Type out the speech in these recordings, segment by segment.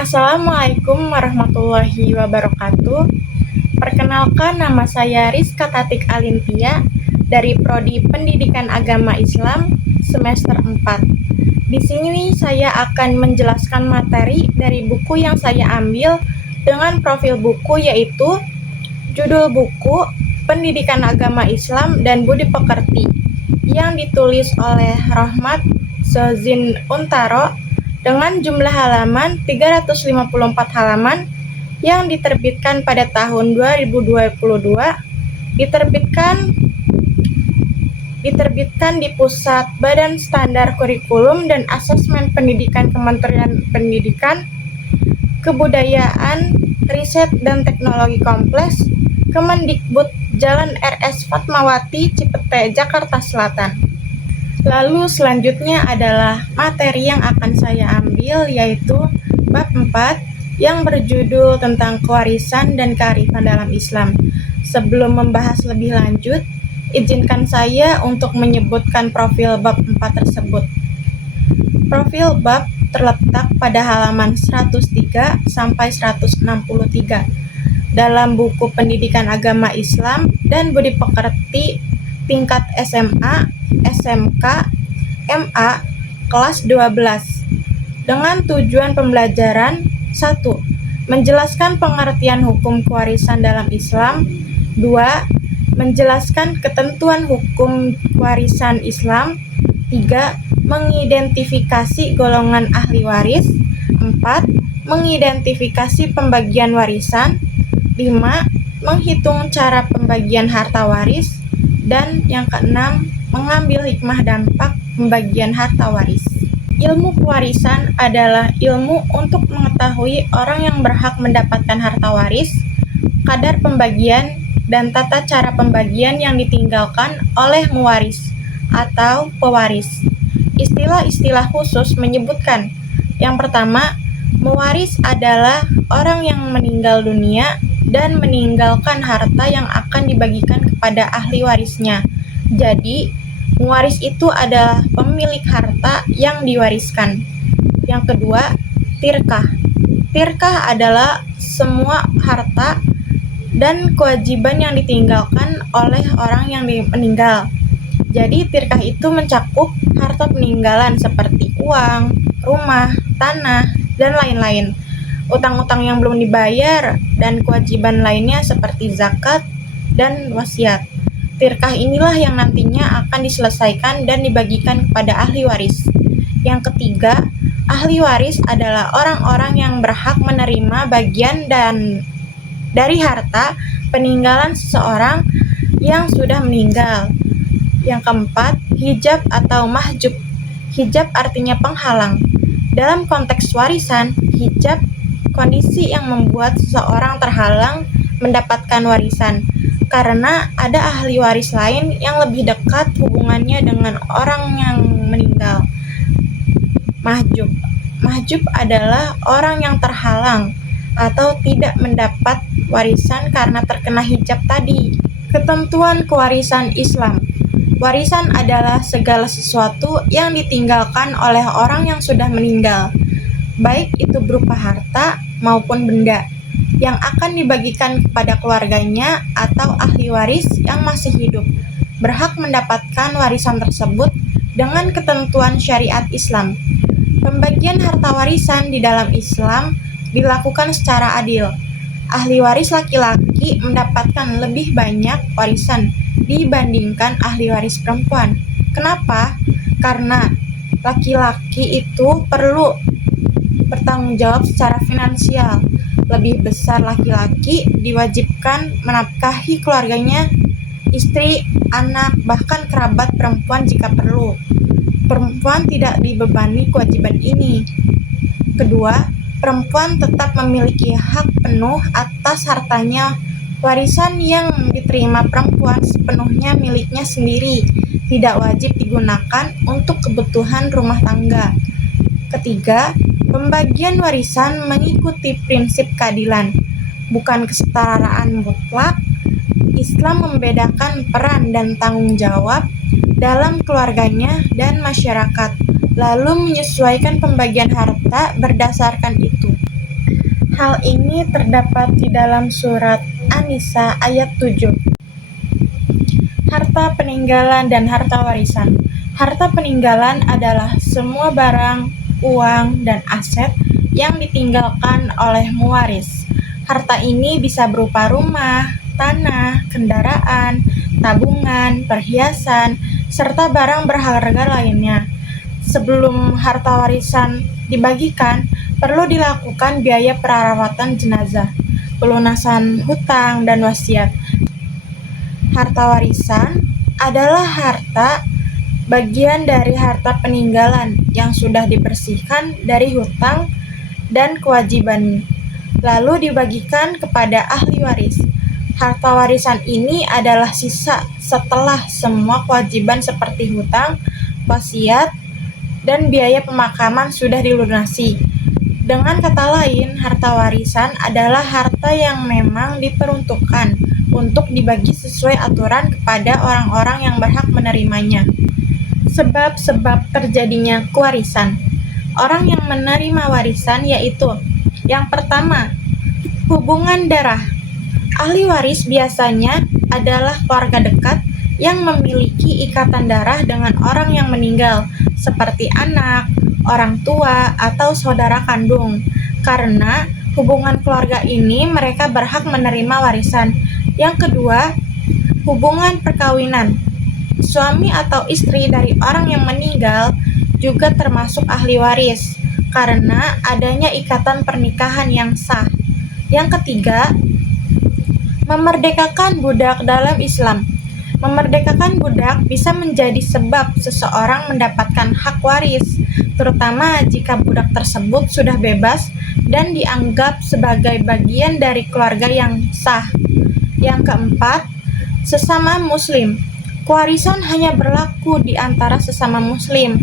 Assalamualaikum warahmatullahi wabarakatuh. Perkenalkan, nama saya Rizka Tatik Alintia dari Prodi Pendidikan Agama Islam semester 4. Di sini saya akan menjelaskan materi dari buku yang saya ambil dengan profil buku, yaitu judul buku Pendidikan Agama Islam dan Budi Pekerti, yang ditulis oleh Rohmat Sozin Untaro dengan jumlah halaman 354 halaman, yang diterbitkan pada tahun 2022, diterbitkan di Pusat Badan Standar Kurikulum dan Asesmen Pendidikan Kementerian Pendidikan, Kebudayaan, Riset dan Teknologi Kompleks, Kemendikbud, Jalan RS Fatmawati, Cipete, Jakarta Selatan. Lalu selanjutnya adalah materi yang akan saya ambil, yaitu bab 4 yang berjudul tentang kewarisan dan kearifan dalam Islam. Sebelum membahas lebih lanjut, izinkan saya untuk menyebutkan profil bab 4 tersebut. Profil bab terletak pada halaman 103 sampai 163 dalam buku Pendidikan Agama Islam dan Budi Pekerti tingkat SMA, SMK, MA, kelas 12, dengan tujuan pembelajaran: 1. Menjelaskan pengertian hukum kewarisan dalam Islam. 2. Menjelaskan ketentuan hukum warisan Islam. 3. Mengidentifikasi golongan ahli waris. 4. Mengidentifikasi pembagian warisan. 5. Menghitung cara pembagian harta waris. Dan yang keenam, mengambil hikmah dampak pembagian harta waris. Ilmu kewarisan adalah ilmu untuk mengetahui orang yang berhak mendapatkan harta waris, kadar pembagian, dan tata cara pembagian yang ditinggalkan oleh mewaris atau pewaris. Istilah-istilah khusus menyebutkan: yang pertama, mewaris adalah orang yang meninggal dunia dan meninggalkan harta yang akan dibagikan kepada ahli warisnya. Jadi, mewaris itu adalah pemilik harta yang diwariskan. Yang kedua, tirkah. Tirkah adalah semua harta dan kewajiban yang ditinggalkan oleh orang yang meninggal. Jadi, tirkah itu mencakup harta peninggalan seperti uang, rumah, tanah, dan lain-lain, utang-utang yang belum dibayar, dan kewajiban lainnya seperti zakat dan wasiat. Tirkah inilah yang nantinya akan diselesaikan dan dibagikan kepada ahli waris. Yang ketiga, ahli waris adalah orang-orang yang berhak menerima bagian dari harta peninggalan seseorang yang sudah meninggal. Yang keempat, hijab atau mahjub. Hijab artinya penghalang. Dalam konteks warisan, hijab kondisi yang membuat seseorang terhalang mendapatkan warisan karena ada ahli waris lain yang lebih dekat hubungannya dengan orang yang meninggal. Mahjub. Mahjub adalah orang yang terhalang atau tidak mendapat warisan karena terkena hijab tadi. Ketentuan kewarisan Islam. Warisan adalah segala sesuatu yang ditinggalkan oleh orang yang sudah meninggal, baik itu berupa harta maupun benda, yang akan dibagikan kepada keluarganya atau ahli waris yang masih hidup, berhak mendapatkan warisan tersebut dengan ketentuan syariat Islam. Pembagian harta warisan di dalam Islam dilakukan secara adil. Ahli waris laki-laki mendapatkan lebih banyak warisan dibandingkan ahli waris perempuan. Kenapa? Karena laki-laki itu perlu bertanggung jawab secara finansial. Lebih besar laki-laki diwajibkan menafkahi keluarganya, istri, anak, bahkan kerabat perempuan jika perlu. Perempuan tidak dibebani kewajiban ini. Kedua, perempuan tetap memiliki hak penuh atas hartanya. Warisan yang diterima perempuan sepenuhnya miliknya sendiri, tidak wajib digunakan untuk kebutuhan rumah tangga. Ketiga, pembagian warisan mengikuti prinsip keadilan, bukan kesetaraan mutlak. Islam membedakan peran dan tanggung jawab dalam keluarganya dan masyarakat, lalu menyesuaikan pembagian harta berdasarkan itu. Hal ini terdapat di dalam surat An-Nisa ayat 7. Harta peninggalan dan harta warisan. Harta peninggalan adalah semua barang, uang, dan aset yang ditinggalkan oleh muwaris. Harta ini bisa berupa rumah, tanah, kendaraan, tabungan, perhiasan, serta barang berharga lainnya. Sebelum harta warisan dibagikan, perlu dilakukan biaya perawatan jenazah, pelunasan hutang, dan wasiat. Harta warisan adalah harta bagian dari harta peninggalan yang sudah dibersihkan dari hutang dan kewajiban, lalu dibagikan kepada ahli waris. Harta warisan ini adalah sisa setelah semua kewajiban seperti hutang, wasiat, dan biaya pemakaman sudah dilunasi. Dengan kata lain, harta warisan adalah harta yang memang diperuntukkan untuk dibagi sesuai aturan kepada orang-orang yang berhak menerimanya. Sebab-sebab terjadinya kewarisan. Orang yang menerima warisan yaitu: yang pertama, hubungan darah. Ahli waris biasanya adalah keluarga dekat yang memiliki ikatan darah dengan orang yang meninggal, seperti anak, orang tua, atau saudara kandung. Karena hubungan keluarga ini, mereka berhak menerima warisan. Yang kedua, hubungan perkawinan. Suami atau istri dari orang yang meninggal juga termasuk ahli waris, karena adanya ikatan pernikahan yang sah. Yang ketiga, memerdekakan budak dalam Islam. Memerdekakan budak bisa menjadi sebab seseorang mendapatkan hak waris, terutama jika budak tersebut sudah bebas dan dianggap sebagai bagian dari keluarga yang sah. Yang keempat, sesama muslim. Kewarisan hanya berlaku di antara sesama muslim.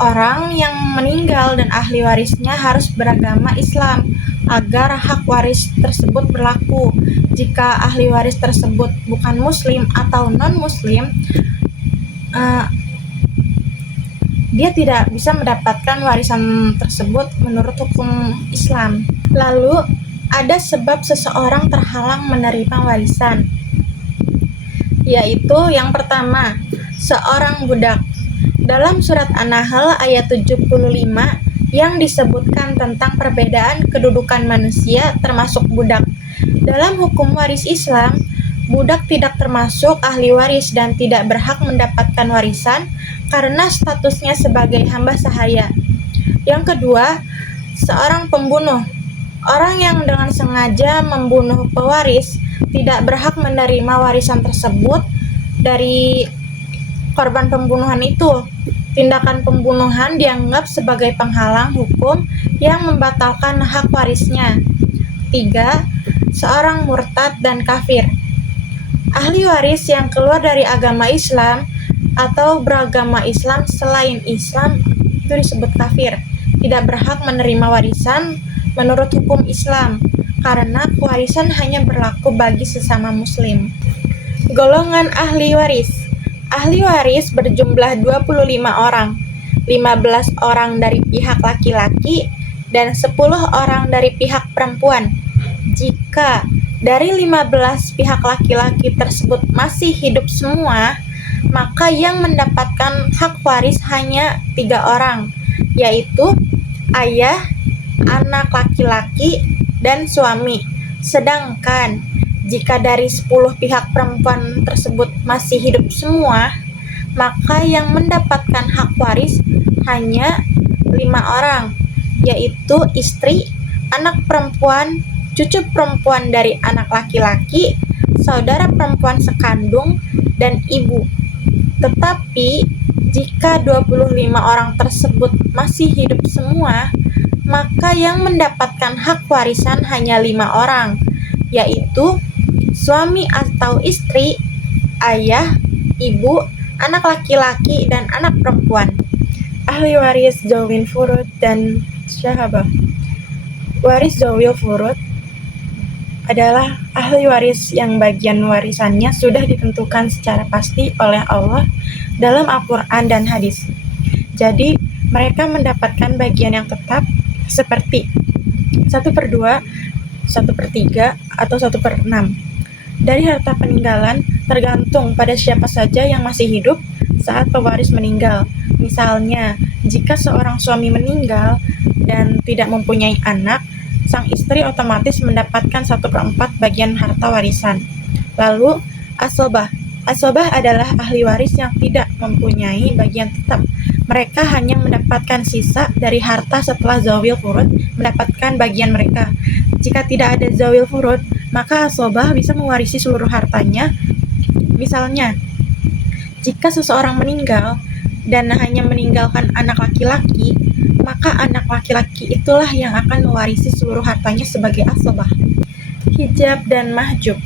Orang yang meninggal dan ahli warisnya harus beragama Islam agar hak waris tersebut berlaku. Jika ahli waris tersebut bukan muslim atau non-muslim, dia tidak bisa mendapatkan warisan tersebut menurut hukum Islam. Lalu, ada sebab seseorang terhalang menerima warisan, yaitu yang pertama, seorang budak. Dalam surat An-Nahl ayat 75 yang disebutkan tentang perbedaan kedudukan manusia termasuk budak. Dalam hukum waris Islam, budak tidak termasuk ahli waris dan tidak berhak mendapatkan warisan karena statusnya sebagai hamba sahaya. Yang kedua, seorang pembunuh. Orang yang dengan sengaja membunuh pewaris tidak berhak menerima warisan tersebut dari korban pembunuhan itu. Tindakan pembunuhan dianggap sebagai penghalang hukum yang membatalkan hak warisnya. 3. Seorang murtad dan kafir. Ahli waris yang keluar dari agama Islam atau beragama Islam selain Islam itu disebut kafir, tidak berhak menerima warisan menurut hukum Islam, karena kewarisan hanya berlaku bagi sesama muslim. Golongan ahli waris. Ahli waris berjumlah 25 orang, 15 orang dari pihak laki-laki dan 10 orang dari pihak perempuan. Jika dari 15 pihak laki-laki tersebut masih hidup semua, maka yang mendapatkan hak waris hanya 3 orang, yaitu ayah, anak laki-laki, dan suami. Sedangkan jika dari 10 pihak perempuan tersebut masih hidup semua, maka yang mendapatkan hak waris hanya 5 orang, yaitu istri, anak perempuan, cucu perempuan dari anak laki-laki, saudara perempuan sekandung, dan ibu. Tetapi jika 25 orang tersebut masih hidup semua, maka yang mendapatkan hak warisan hanya 5 orang, yaitu suami atau istri, ayah, ibu, anak laki-laki, dan anak perempuan. Ahli waris zawil furud dan syahabah. Waris zawil furud adalah ahli waris yang bagian warisannya sudah ditentukan secara pasti oleh Allah dalam Al-Quran dan hadis. Jadi, mereka mendapatkan bagian yang tetap seperti 1/2, 1/3, atau 1/6 dari harta peninggalan tergantung pada siapa saja yang masih hidup saat pewaris meninggal. Misalnya, jika seorang suami meninggal dan tidak mempunyai anak, sang istri otomatis mendapatkan 1/4 bagian harta warisan. Lalu, asobah. Asobah adalah ahli waris yang tidak mempunyai bagian tetap. Mereka hanya mendapatkan sisa dari harta setelah zawil furud mendapatkan bagian mereka. Jika tidak ada zawil furud, maka asobah bisa mewarisi seluruh hartanya. Misalnya, jika seseorang meninggal dan hanya meninggalkan anak laki-laki, maka anak laki-laki itulah yang akan mewarisi seluruh hartanya sebagai asobah. Hijab dan mahjub.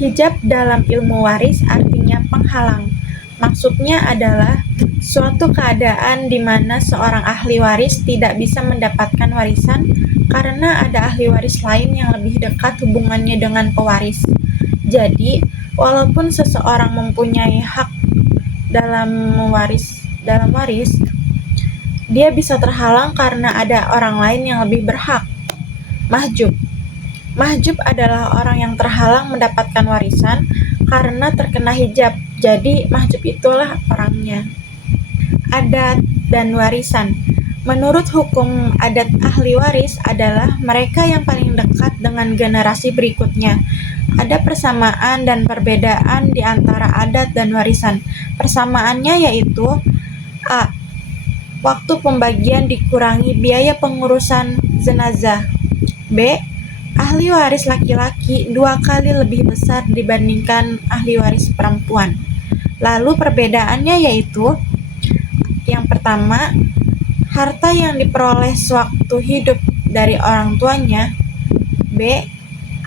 Hijab dalam ilmu waris artinya penghalang. Maksudnya adalah suatu keadaan di mana seorang ahli waris tidak bisa mendapatkan warisan karena ada ahli waris lain yang lebih dekat hubungannya dengan pewaris. Jadi, walaupun seseorang mempunyai hak dalam waris, dia bisa terhalang karena ada orang lain yang lebih berhak. Mahjub. Mahjub adalah orang yang terhalang mendapatkan warisan karena terkena hijab. Jadi, mahjub itulah orangnya. Adat dan warisan. Menurut hukum adat, ahli waris adalah mereka yang paling dekat dengan generasi berikutnya. Ada persamaan dan perbedaan di antara adat dan warisan. Persamaannya yaitu A. Waktu pembagian dikurangi biaya pengurusan jenazah. B. Ahli waris laki-laki 2 kali lebih besar dibandingkan ahli waris perempuan. Lalu perbedaannya yaitu yang pertama, harta yang diperoleh sewaktu hidup dari orang tuanya. B.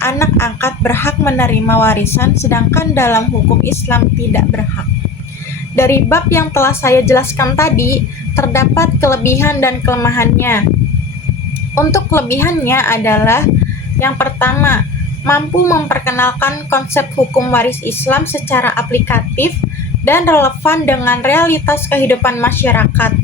Anak angkat berhak menerima warisan sedangkan dalam hukum Islam tidak berhak. Dari bab yang telah saya jelaskan tadi, terdapat kelebihan dan kelemahannya. Untuk kelebihannya adalah yang pertama, mampu memperkenalkan konsep hukum waris Islam secara aplikatif dan relevan dengan realitas kehidupan masyarakat.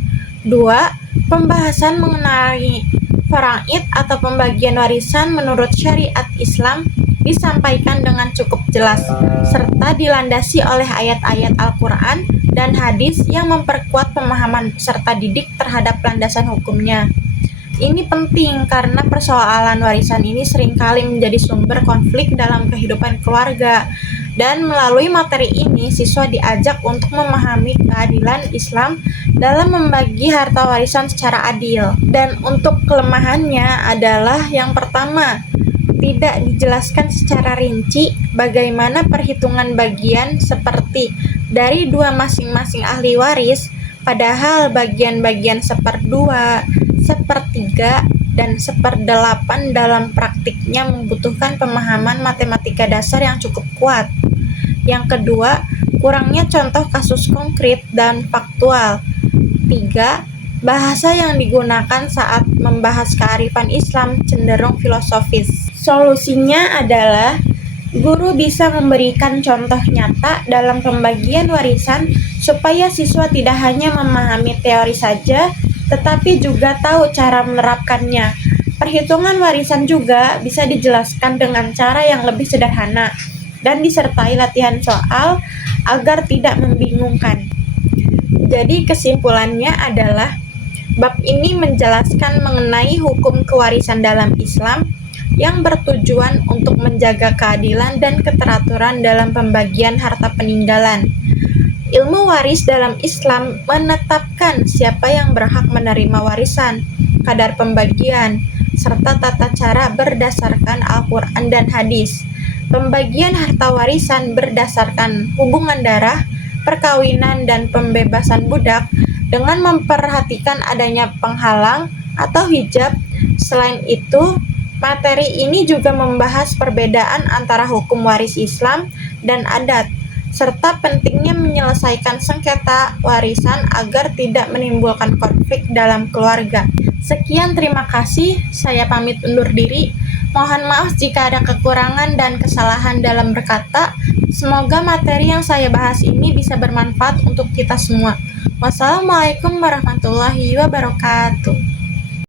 2. Pembahasan mengenai faraid atau pembagian warisan menurut syariat Islam disampaikan dengan cukup jelas, serta dilandasi oleh ayat-ayat Al-Quran dan hadis yang memperkuat pemahaman peserta didik terhadap landasan hukumnya. Ini penting karena persoalan warisan ini seringkali menjadi sumber konflik dalam kehidupan keluarga. Dan melalui materi ini, siswa diajak untuk memahami keadilan Islam dalam membagi harta warisan secara adil. Dan untuk kelemahannya adalah yang pertama, tidak dijelaskan secara rinci bagaimana perhitungan bagian seperti dari dua masing-masing ahli waris, padahal bagian-bagian 1/2, 1/3, dan 1/8 dalam praktiknya membutuhkan pemahaman matematika dasar yang cukup kuat. Yang kedua, kurangnya contoh kasus konkret dan faktual. 3. Bahasa yang digunakan saat membahas kearifan Islam cenderung filosofis. Solusinya adalah guru bisa memberikan contoh nyata dalam pembagian warisan supaya siswa tidak hanya memahami teori saja, tetapi juga tahu cara menerapkannya. Perhitungan warisan juga bisa dijelaskan dengan cara yang lebih sederhana dan disertai latihan soal agar tidak membingungkan. Jadi kesimpulannya adalah bab ini menjelaskan mengenai hukum kewarisan dalam Islam yang bertujuan untuk menjaga keadilan dan keteraturan dalam pembagian harta peninggalan. Ilmu waris dalam Islam menetapkan siapa yang berhak menerima warisan, kadar pembagian, serta tata cara berdasarkan Al-Quran dan hadis. Pembagian harta warisan berdasarkan hubungan darah, perkawinan, dan pembebasan budak dengan memperhatikan adanya penghalang atau hijab. Selain itu, materi ini juga membahas perbedaan antara hukum waris Islam dan adat, serta pentingnya menyelesaikan sengketa warisan agar tidak menimbulkan konflik dalam keluarga. Sekian, terima kasih. Saya pamit undur diri. Mohon maaf jika ada kekurangan dan kesalahan dalam berkata. Semoga materi yang saya bahas ini bisa bermanfaat untuk kita semua. Wassalamualaikum warahmatullahi wabarakatuh.